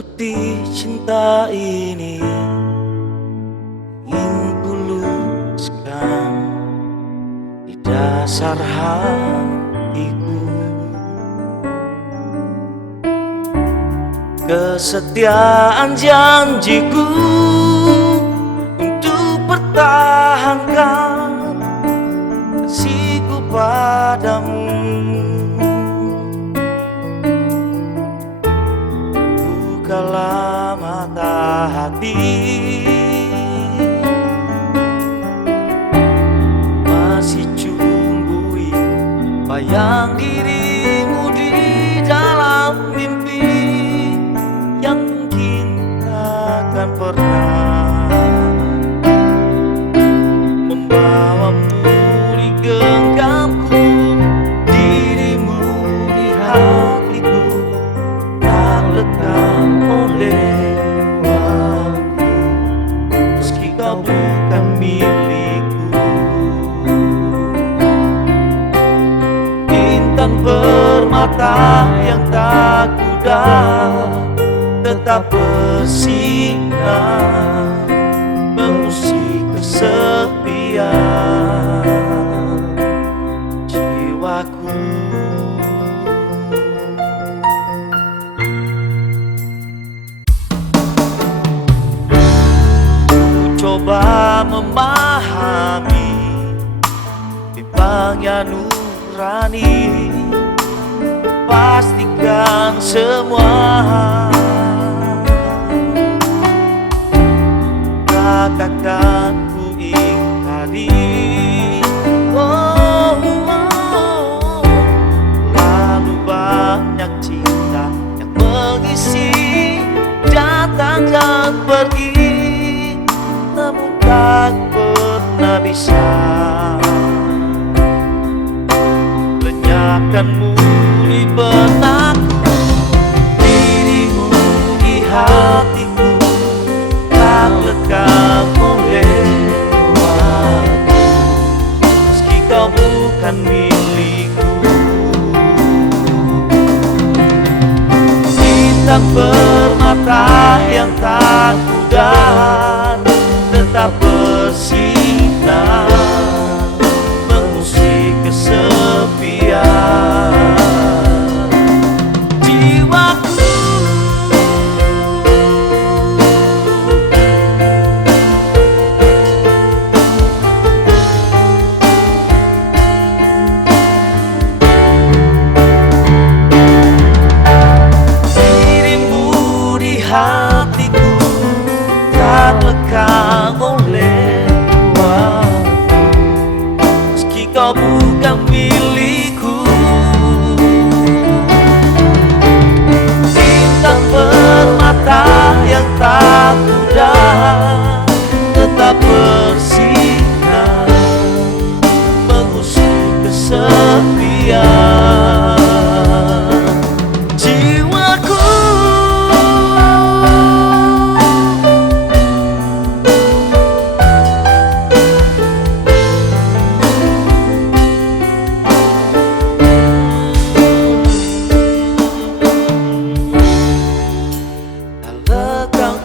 Seputih cinta ini ingin kuluskan di dasar hatiku. Kesetiaan janjiku untuk pertahankan kasihku padamu. Bukalah mata hati, masih cumbui bayang dirimu di dalam mimpi yang mungkin takkan pernah membawamu di genggamku. Dirimu di hatiku tak lekang oleh waktu, meski kau bukan milikku. Bintang permata yang tak pudar tetap bersinar mengusik kesepian jiwaku. Coba memahami bimbangnya nurani, pastikan semua katakan ku ingkari. Lalu banyak cinta yang mengisi, datang dan pergi, namun tak pernah bisa lenyapkanmu di benakku. Dirimu di hatiku tak lekang oleh waktu, meski kau bukan milikku. Bintang permata yang tak pudar tetap bersinar mengusik kesepian jiwaku. Dirimu di hatiku tak lekang oleh waktu, meski kau bukan milikku. Bintang permata yang tak pudar tetap bersinar mengusik kesepian jiwaku. Lekang